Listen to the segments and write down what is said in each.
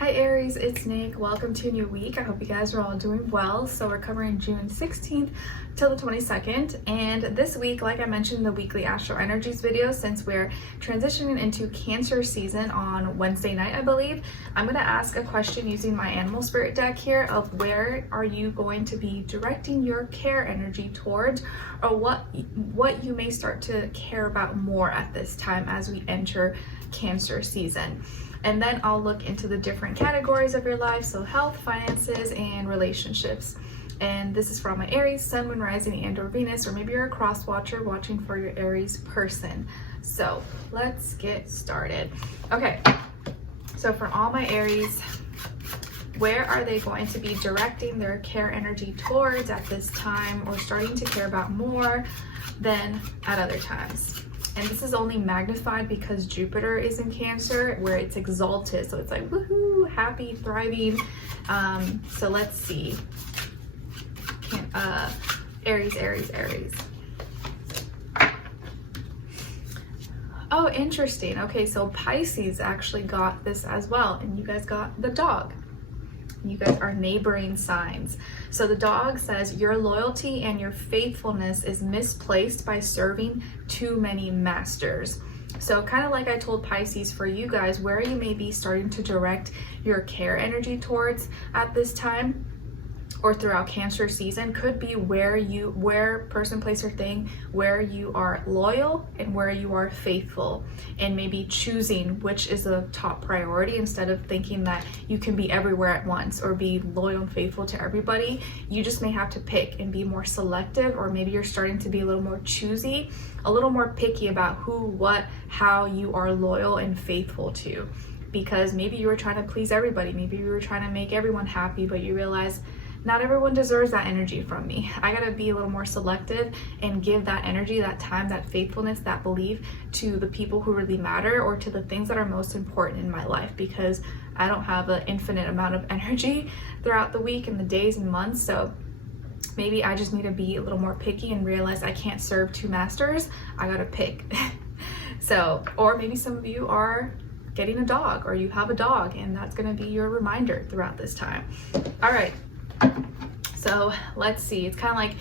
Hi Aries, it's Nick. Welcome to a new week. I hope you guys are all doing well. So we're covering June 16th till the 22nd. And this week, like I mentioned in the weekly Astro Energies video, since we're transitioning into Cancer season on Wednesday night, I believe, I'm going to ask a question using my animal spirit deck here of where are you going to be directing your care energy towards, or what you may start to care about more at this time as we enter Cancer season. And then I'll look into the different categories of your life, so health, finances, and relationships. And this is from my Aries, Sun, Moon, Rising, and or Venus, or maybe you're a cross watcher watching for your Aries person. So let's get started. Okay, so for all my Aries, where are they going to be directing their care energy towards at this time, or starting to care about more than at other times? And this is only magnified because Jupiter is in Cancer, where it's exalted. So it's like, woohoo, happy, thriving. So let's see. Aries. Oh, interesting. Okay, so Pisces actually got this as well. And you guys got the dog. You guys are neighboring signs. So the dog says your loyalty and your faithfulness is misplaced by serving too many masters. So kind of like I told Pisces, for you guys, where you may be starting to direct your care energy towards at this time or throughout Cancer season could be where person, place, or thing, where you are loyal and where you are faithful, and maybe choosing which is the top priority instead of thinking that you can be everywhere at once or be loyal and faithful to everybody. You just may have to pick and be more selective, or maybe you're starting to be a little more choosy, a little more picky about who, what, how you are loyal and faithful to, because maybe you were trying to please everybody, maybe you were trying to make everyone happy, but you realize not everyone deserves that energy from me. I gotta be a little more selective and give that energy, that time, that faithfulness, that belief to the people who really matter, or to the things that are most important in my life, because I don't have an infinite amount of energy throughout the week and the days and months. So maybe I just need to be a little more picky and realize I can't serve two masters. I gotta pick. So, or maybe some of you are getting a dog, or you have a dog, and that's gonna be your reminder throughout this time. All right. So let's see, it's kind of like,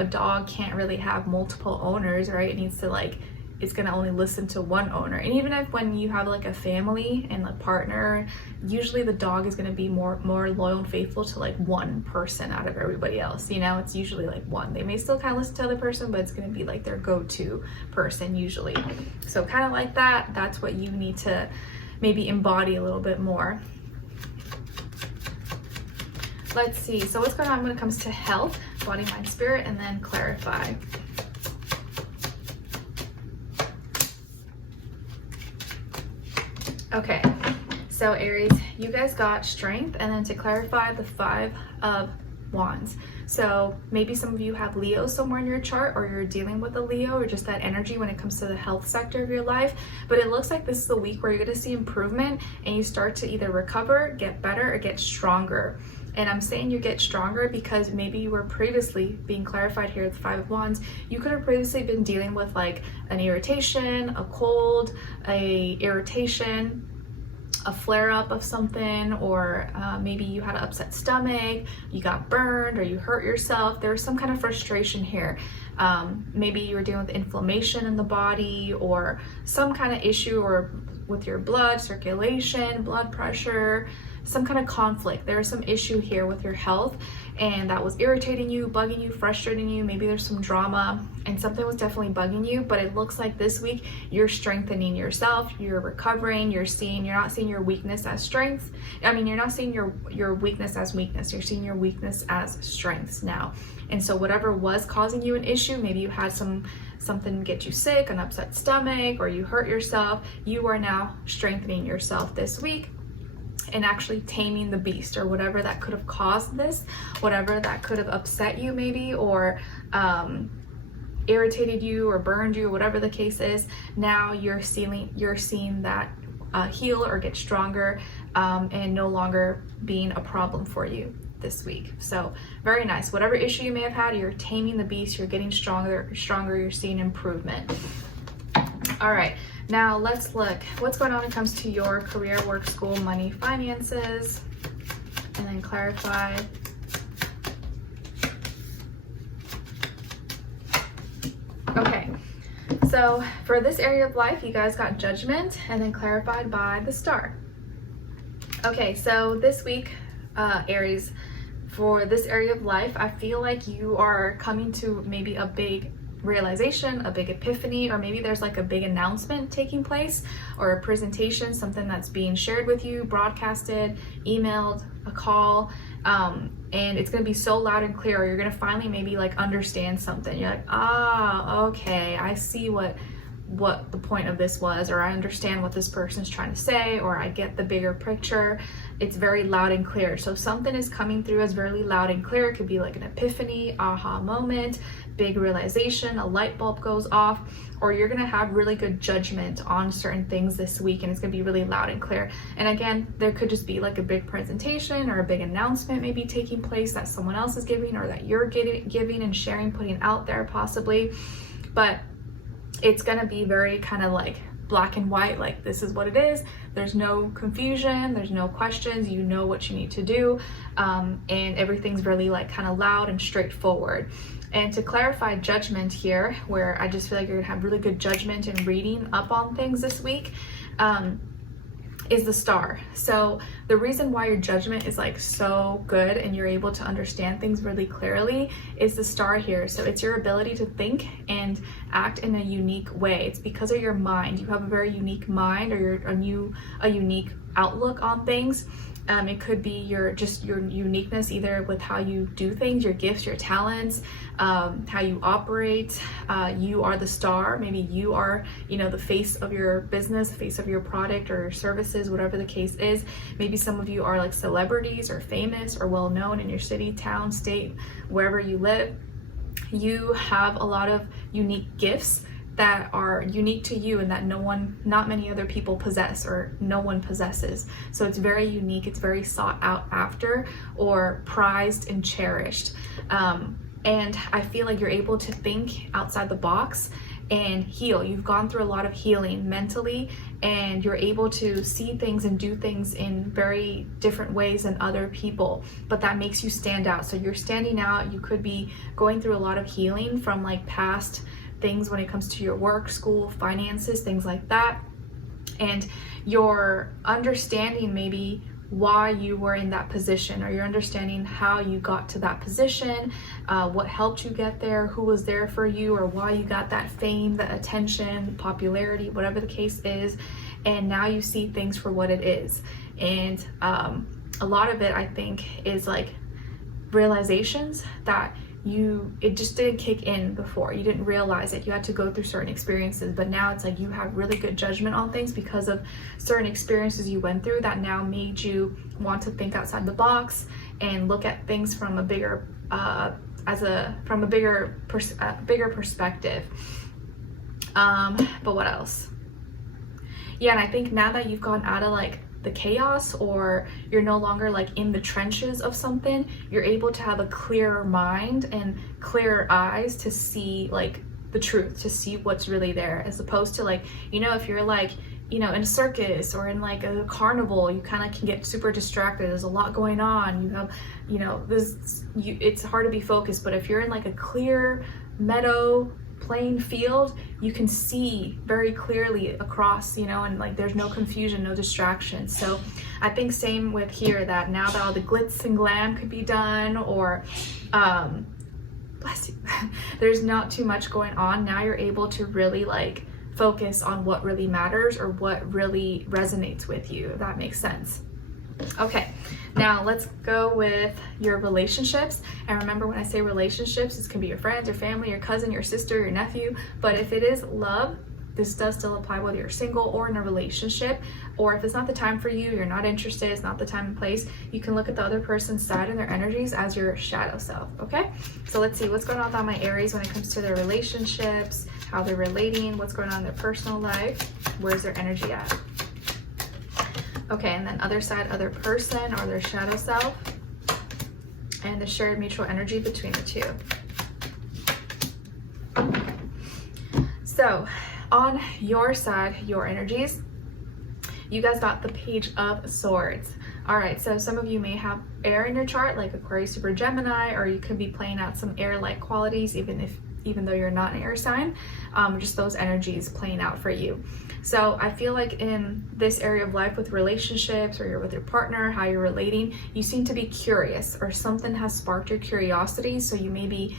a dog can't really have multiple owners, right? It needs to it's going to only listen to one owner. And even if when you have like a family and a partner, usually the dog is going to be more loyal and faithful to like one person out of everybody else. It's usually like one. They may still kind of listen to the other person, but it's going to be like their go-to person usually. So kind of like that, that's what you need to maybe embody a little bit more. Let's see, so what's going on when it comes to health, body, mind, spirit, and then clarify. Okay, so Aries, you guys got strength, and then to clarify, the 5 of Wands. So maybe some of you have Leo somewhere in your chart, or you're dealing with a Leo, or just that energy when it comes to the health sector of your life. But it looks like this is the week where you're going to see improvement, and you start to either recover, get better, or get stronger. And I'm saying you get stronger because maybe you were previously, being clarified here with the 5 of Wands, you could have previously been dealing with like an irritation, a cold, a irritation, a flare-up of something, or maybe you had an upset stomach, you got burned, or you hurt yourself. There was some kind of frustration here. Maybe you were dealing with inflammation in the body, or some kind of issue, or with your blood circulation, blood pressure, some kind of conflict. There was some issue here with your health, and that was irritating you, bugging you, frustrating you. Maybe there's some drama, and something was definitely bugging you. But it looks like this week you're strengthening yourself, you're recovering, you're not seeing your weakness as strength. I mean, you're not seeing your weakness as weakness, you're seeing your weakness as strengths now. And so whatever was causing you an issue, maybe you had something get you sick, an upset stomach, or you hurt yourself, you are now strengthening yourself this week and actually taming the beast, or whatever that could have caused this, whatever that could have upset you maybe, or irritated you or burned you, whatever the case is. Now you're seeing that heal or get stronger, and no longer being a problem for you this week. So very nice. Whatever issue you may have had, you're taming the beast, you're getting stronger, you're seeing improvement. All right, Now let's look what's going on when it comes to your career, work, school, money, finances, and then clarify. Okay, so for this area of life, you guys got Judgment and then clarified by the Star. Okay, so this week, Aries, for this area of life, I feel like you are coming to maybe a big realization, a big epiphany, or maybe there's like a big announcement taking place, or a presentation, something that's being shared with you, broadcasted, emailed, a call, and it's going to be so loud and clear, or you're going to finally maybe like understand something. You're like, ah, okay, I see what the point of this was, or I understand what this person's trying to say, or I get the bigger picture. It's very loud and clear. So something is coming through as very loud and clear. It could be like an epiphany, aha moment, big realization, a light bulb goes off, or you're gonna have really good judgment on certain things this week, and it's gonna be really loud and clear. And again, there could just be like a big presentation or a big announcement maybe taking place that someone else is giving, or that you're giving and sharing, putting out there possibly. But it's gonna be very kind of like black and white, like this is what it is. There's no confusion, there's no questions, you know what you need to do, and everything's really like kind of loud and straightforward. And to clarify Judgment here, where I just feel like you're gonna have really good judgment and reading up on things this week, is the Star. So the reason why your judgment is like so good and you're able to understand things really clearly is the Star here. So it's your ability to think and act in a unique way. It's because of your mind. You have a very unique mind, or a unique outlook on things. It could be your uniqueness, either with how you do things, your gifts, your talents, how you operate. You are the Star. Maybe you are, the face of your business, the face of your product or your services, whatever the case is. Maybe some of you are like celebrities or famous or well known in your city, town, state, wherever you live. You have a lot of unique gifts that are unique to you and that not many other people possess, or no one possesses. So it's very unique, it's very sought out after, or prized and cherished. And I feel like you're able to think outside the box and heal. You've gone through a lot of healing mentally, and you're able to see things and do things in very different ways than other people, but that makes you stand out. So you're standing out. You could be going through a lot of healing from like past things when it comes to your work, school, finances, things like that. And you're understanding maybe why you were in that position, or you're understanding how you got to that position, what helped you get there, who was there for you, or why you got that fame, that attention, popularity, whatever the case is. And now you see things for what it is. And a lot of it, I think, is like realizations that it just didn't kick in before. You didn't realize it. You had to go through certain experiences, but now it's like you have really good judgment on things because of certain experiences you went through that now made you want to think outside the box and look at things from a bigger bigger perspective. But what else? Yeah, and I think now that you've gone out of like the chaos, or you're no longer like in the trenches of something, you're able to have a clearer mind and clearer eyes to see like the truth, to see what's really there, as opposed to like, if you're like, in a circus or in like a carnival, you kind of can get super distracted. There's a lot going on. You have, it's hard to be focused. But if you're in like a clear meadow, plain field, you can see very clearly across, and like there's no confusion, no distraction. So I think same with here, that now that all the glitz and glam could be done, or bless you, there's not too much going on. Now you're able to really like focus on what really matters, or what really resonates with you, if that makes sense. Okay, now let's go with your relationships. And remember, when I say relationships, this can be your friends, your family, your cousin, your sister, your nephew. But if it is love, this does still apply whether you're single or in a relationship. Or if it's not the time for you, you're not interested, it's not the time and place, you can look at the other person's side and their energies as your shadow self. Okay, so let's see what's going on with all my Aries when it comes to their relationships, how they're relating, what's going on in their personal life, where's their energy at. Okay, and then other side, other person, or their shadow self, and the shared mutual energy between the two. So On your side, your energies, you guys got the Page of Swords. All right, so some of you may have air in your chart, like Aquarius, Super Gemini, or you could be playing out some air-like qualities, even though you're not an air sign, just those energies playing out for you. So I feel like in this area of life with relationships, or you're with your partner, how you're relating, you seem to be curious, or something has sparked your curiosity. So you may be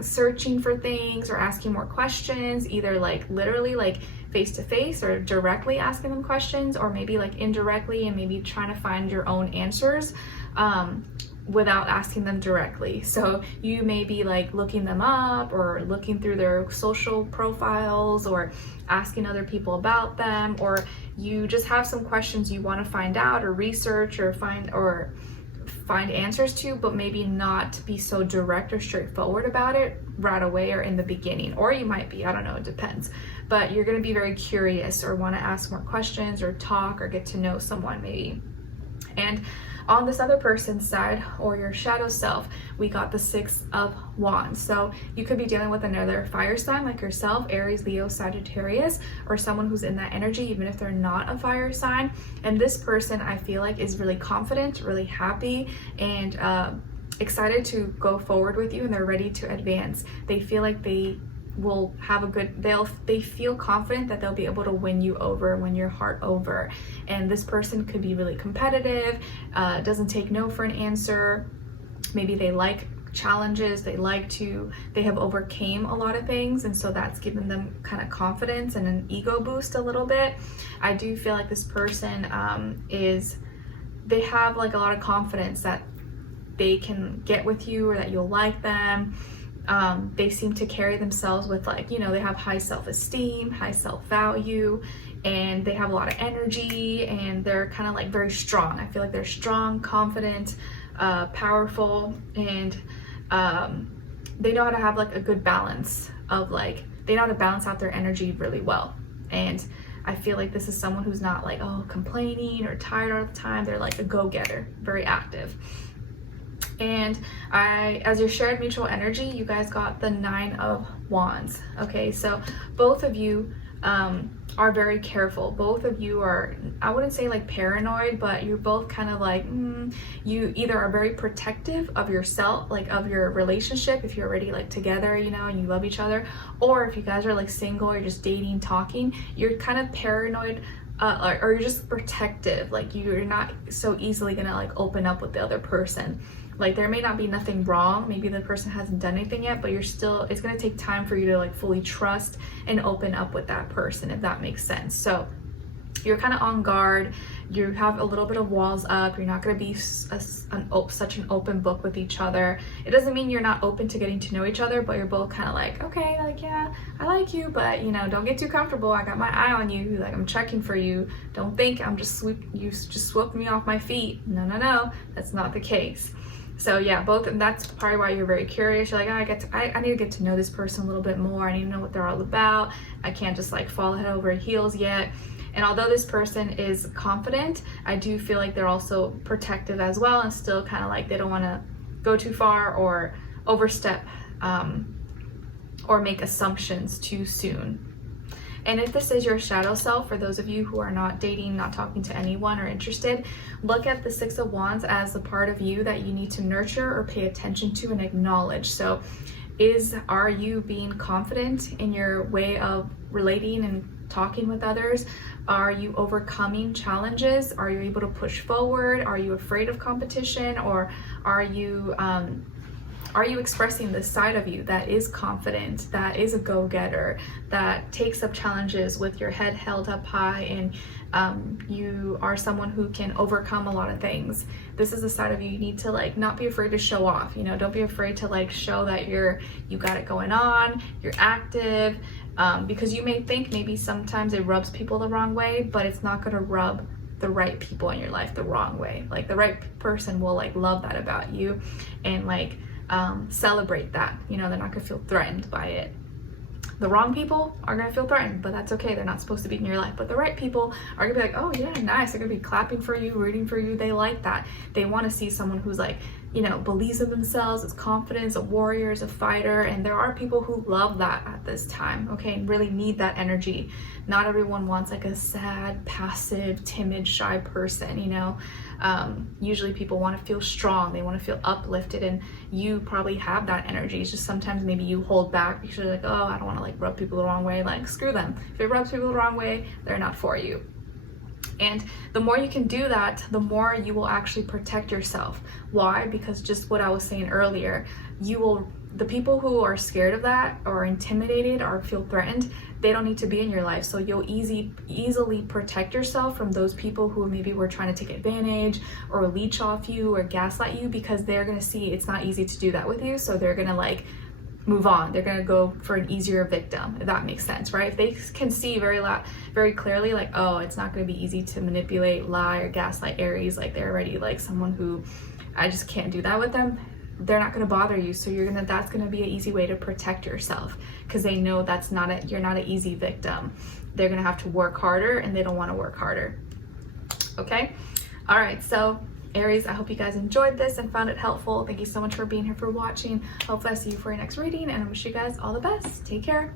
searching for things or asking more questions, either like literally like face to face or directly asking them questions, or maybe like indirectly and maybe trying to find your own answers without asking them directly. So you may be like looking them up or looking through their social profiles or asking other people about them, or you just have some questions you want to find out or research or find answers to, but maybe not be so direct or straightforward about it right away or in the beginning. Or you might be, I don't know, it depends. But you're going to be very curious or want to ask more questions or talk or get to know someone maybe. And on this other person's side, or your shadow self, we got the Six of Wands. So you could be dealing with another fire sign like yourself, Aries, Leo, Sagittarius, or someone who's in that energy, even if they're not a fire sign. And this person, I feel like, is really confident, really happy, and excited to go forward with you, and they're ready to advance. They feel like they will have a good, they feel confident that they'll be able to win you over, win your heart over. And this person could be really competitive, doesn't take no for an answer. Maybe they like challenges, they have overcame a lot of things, and so that's given them kind of confidence and an ego boost a little bit. I do feel like this person they have like a lot of confidence that they can get with you or that you'll like them. They seem to carry themselves with, like, you know, they have high self-esteem, high self-value, and they have a lot of energy, and they're kind of like very strong. I feel like they're strong, confident, powerful, and they know how to have like a good balance of like, they know how to balance out their energy really well. And I feel like this is someone who's not like, oh, complaining or tired all the time. They're like a go-getter, very active. And as your shared mutual energy, you guys got the Nine of Wands. Okay, so both of you are very careful. Both of you are, I wouldn't say like paranoid, but you're both kind of like, you either are very protective of yourself, like of your relationship, if you're already like together, you know, and you love each other, or if you guys are like single or just dating, talking, you're kind of paranoid, or you're just protective. Like you're not so easily gonna like open up with the other person. Like there may not be nothing wrong, maybe the person hasn't done anything yet, but it's gonna take time for you to like fully trust and open up with that person, if that makes sense. So you're kind of on guard, you have a little bit of walls up, you're not gonna be such an open book with each other. It doesn't mean you're not open to getting to know each other, but you're both kind of like, okay, like, yeah, I like you, but you know, don't get too comfortable. I got my eye on you, like I'm checking for you. Don't think you just swept me off my feet. No, that's not the case. So yeah, and that's probably why you're very curious. You're like, I need to get to know this person a little bit more. I need to know what they're all about. I can't just like fall head over heels yet. And although this person is confident, I do feel like they're also protective as well, and still kind of like they don't want to go too far or overstep or make assumptions too soon. And if this is your shadow self, for those of you who are not dating, not talking to anyone or interested, look at the Six of Wands as the part of you that you need to nurture or pay attention to and acknowledge. So are you being confident in your way of relating and talking with others? Are you overcoming challenges? Are you able to push forward? Are you afraid of competition? Or are you expressing this side of you that is confident, that is a go-getter, that takes up challenges with your head held up high, and you are someone who can overcome a lot of things? This is a side of you need to like not be afraid to show off. You know, don't be afraid to like show that you got it going on, you're active, because you may think maybe sometimes it rubs people the wrong way, but it's not going to rub the right people in your life the wrong way. Like the right person will like love that about you and like celebrate that. You know, they're not gonna feel threatened by it. The wrong people are gonna feel threatened, but that's okay. They're not supposed to be in your life. But the right people are gonna be like, oh yeah, nice. They're gonna be clapping for you, rooting for you. They like that. They want to see someone who's like you know, believes in themselves, is confident, a warrior, is a fighter, and there are people who love that at this time, okay, and really need that energy. Not everyone wants like a sad, passive, timid, shy person, you know. Usually people want to feel strong, they want to feel uplifted, and you probably have that energy. It's just sometimes maybe you hold back because you're like, oh, I don't want to like rub people the wrong way. Like, screw them. If it rubs people the wrong way, they're not for you. And the more you can do that, the more you will actually protect yourself. Why? Because just what I was saying earlier, the people who are scared of that or intimidated or feel threatened, they don't need to be in your life. So you'll easily protect yourself from those people who maybe were trying to take advantage or leech off you or gaslight you, because they're going to see it's not easy to do that with you. So they're going to like move on. They're going to go for an easier victim, if that makes sense, right? If they can see very clearly, like, oh, it's not going to be easy to manipulate, lie, or gaslight Aries, like they're already like someone who I just can't do that with them, they're not going to bother you. So that's going to be an easy way to protect yourself, because they know you're not an easy victim. They're going to have to work harder, and they don't want to work harder. Okay. All right. So Aries, I hope you guys enjoyed this and found it helpful. Thank you so much for being here, for watching. Hopefully I see you for your next reading, and I wish you guys all the best. Take care.